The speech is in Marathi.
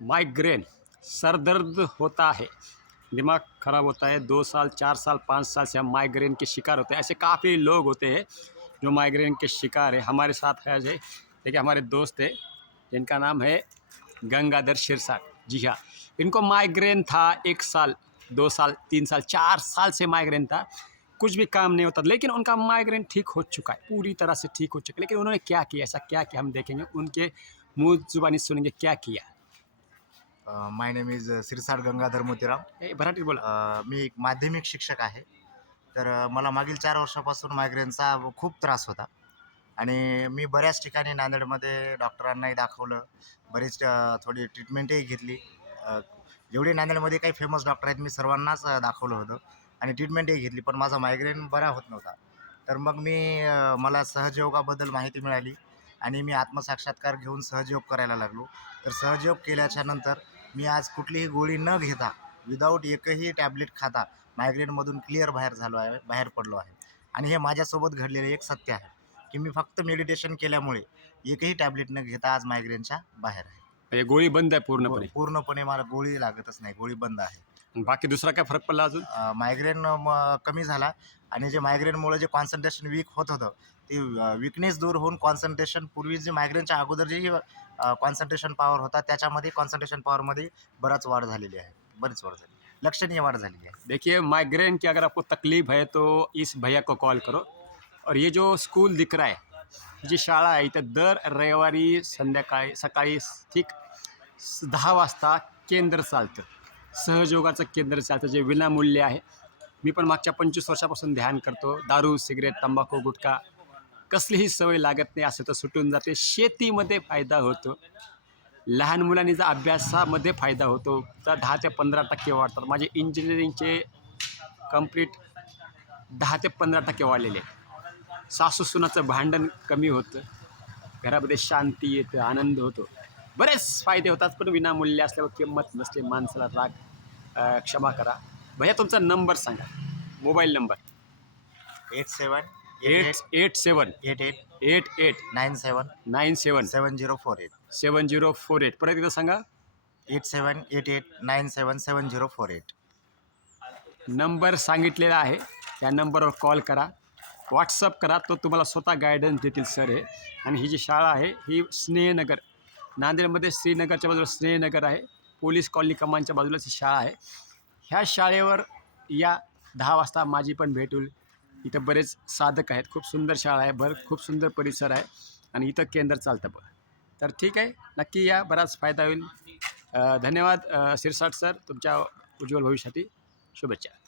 माइग्रेन, सर दर्द होता है, दिमाग ख़राब होता है, 2 साल 4 साल 5 साल से हम माइग्रेन के शिकार होते हैं। ऐसे काफ़ी लोग होते हैं जो माइग्रेन के शिकार है। हमारे साथ है अजय, देखिए हमारे दोस्त है जिनका नाम है गंगाधर शिरसाट। जी हाँ, इनको माइग्रेन था 1 साल 2 साल 3 साल 4 साल से माइग्रेन था, कुछ भी काम नहीं होता, लेकिन उनका माइग्रेन ठीक हो चुका है, पूरी तरह से ठीक हो चुका है। लेकिन उन्होंने क्या किया, ऐसा क्या किया हम देखेंगे, उनके मुँह ज़ुबानी सुनेंगे क्या किया। My name is Sirsat Gangadhar Motiram. मराठीत बोला. मी एक माध्यमिक शिक्षक आहे. तर मला मागील 4 वर्षापासून मायग्रेनचा खूप त्रास होता आणि मी बऱ्याच ठिकाणी नांदेडमध्ये डॉक्टरांनाही दाखवलं. बरीच थोडी ट्रीटमेंटही घेतली. अ, जेवढे नांदेडमध्ये काही फेमस डॉक्टर आहेत मी सर्वांनाच दाखवलं होतं आणि ट्रीटमेंटही घेतली, पण माझा मायग्रेन बरा होत नव्हता. तर मग मला सहजयोगाबद्दल माहिती मिळाली आणि मी आत्मसाक्षात्कार घेऊन सहजयोग करायला लागलो. तर सहजयोग केल्याच्या नंतर मी आज कुठलीही गोळी न घेता, विदाऊट एकही टॅबलेट खाता मायग्रेनमधून क्लिअर बाहेर पडलो आहे. आणि हे माझ्यासोबत घडलेले एक सत्य आहे की मी फक्त मेडिटेशन केल्यामुळे एकही टॅबलेट न घेता आज मायग्रेनच्या बाहेर आहे. म्हणजे गोळी बंद आहे पूर्णपणे. पूर्णपणे मला गोळी लागतच नाही, गोळी बंद आहे. बाकी दुसरा काय फरक पडला अजून? मायग्रेन कमी झाला आणि जे मायग्रेनमुळे जे कॉन्सन्ट्रेशन वीक होत होतं ते विकनेस दूर होऊन कॉन्सन्ट्रेशन, पूर्वी जे मायग्रेनच्या अगोदर जे कॉन्सन्ट्रेशन पॉवर होता त्याच्यामध्ये कॉन्सन्ट्रेशन पॉवरमध्ये बरीच वाढ झाली, लक्षणीय वाढ झालेली आहे. देखिए माइग्रेन की अगर आपको तकलीफ है तो इस भैया को कॉल करो. और ये जो स्कूल दिख रहा है, जी शाळा आहे इथं दर रविवारी संध्याकाळी सकाळी ठीक 10 वाजता केंद्र चालतं, सहयोगाचं केंद्र चालतं जे विनामूल्य आहे. मी पण मागच्या 25 वर्षापासून ध्यान करतो. दारू सिगरेट तंबाखू गुटखा कसलीही सवय लागत नाही, असं तर सुटून जाते. शेतीमध्ये फायदा होतो, लहान मुलांनी जर अभ्यासामध्ये फायदा होतो तर 10 ते 15% वाढतात. माझे इंजिनिअरिंगचे कंप्लीट 10 ते 15% वाढलेले आहेत. सासू सुनाचं भांडण कमी होतं, घरामध्ये शांती येतं, आनंद होतो, बरेच फायदे होतात. पण विनामूल्य असल्यावर किंमत नसते, माणसाला राग क्षमा करा. भैया तुमचा नंबर सांगा, मोबाईल नंबर. 878888 97 7048. 7048. परत एकदा सांगा. 8788977048. नंबर सांगितलेला आहे, त्या नंबरवर कॉल करा, व्हॉट्सअप करा, तो तुम्हाला स्वतः गायडन्स देतील सर हे. आणि ही जी शाळा आहे ही स्नेहनगर, नांदेडमध्ये श्रीनगरच्या बाजूला स्नेहनगर आहे, पोलीस कॉलनी कमानच्या बाजूलाच ही शाळा आहे. ह्या शाळेवर या 10 वाजता माझी पण भेट होईल. इथं बरेच साधक आहेत, खूप सुंदर शाळा आहे, खूप सुंदर परिसर आहे आणि इथं केंद्र चालतं बघा. तर ठीक आहे, नक्की या, बराच फायदा होईल. धन्यवाद शिरसाट सर, तुमच्या उज्ज्वल भविष्यासाठी शुभेच्छा.